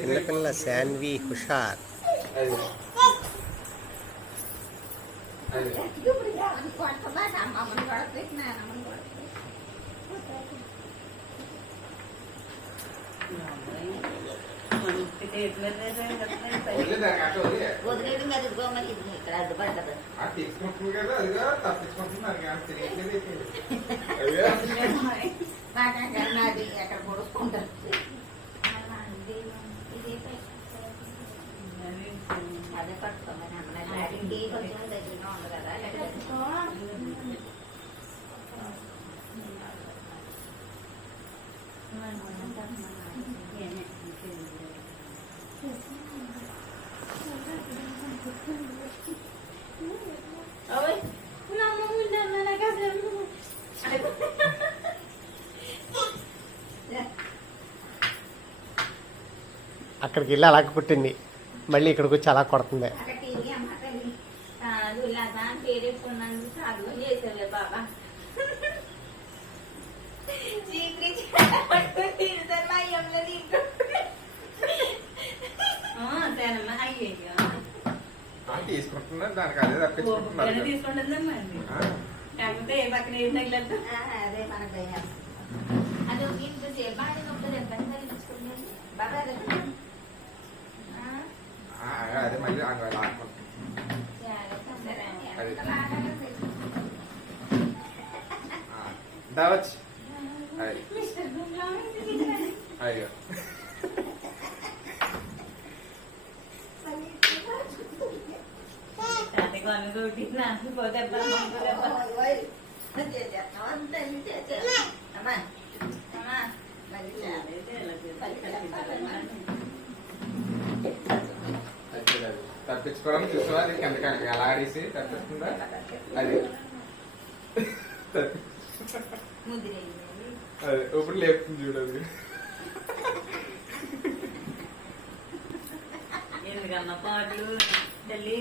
చిన్నపిల్ల శాన్వి హుషార్. వదిలేదు మీద గోమని ఇక్కడ అడ్డుపడ్డది తీసుకుంటుంది కదా అదిగా తప్పించుకుంటున్నారు నాది ఎక్కడ పొడుచుకుంటారు అదే పట్టుకోమని అమ్మకి కొంచెం దగ్గరగా ఉంది కదా అక్కడికి వెళ్ళి అలాగ కుట్టింది, మళ్ళీ ఇక్కడికి వచ్చి అలా కొడుతుంది. తీసుకుంటున్నారు దానికి అదే తప్పించుకుంటున్నారు కాకపోతే ఏ పక్కన ఏం తగిలేదు అదే మనకు అది బాగా బాగా అదే మళ్ళీ దావచ్చు అయ్యో తప్పించుకోవడం చూసావా, అది కిందకి ఎలా ఆడేసి తప్పిస్తుందా అది అదే ఇప్పుడు లేపుతుంది చూడదు. ఎందుకన్నా పాటలు తల్లి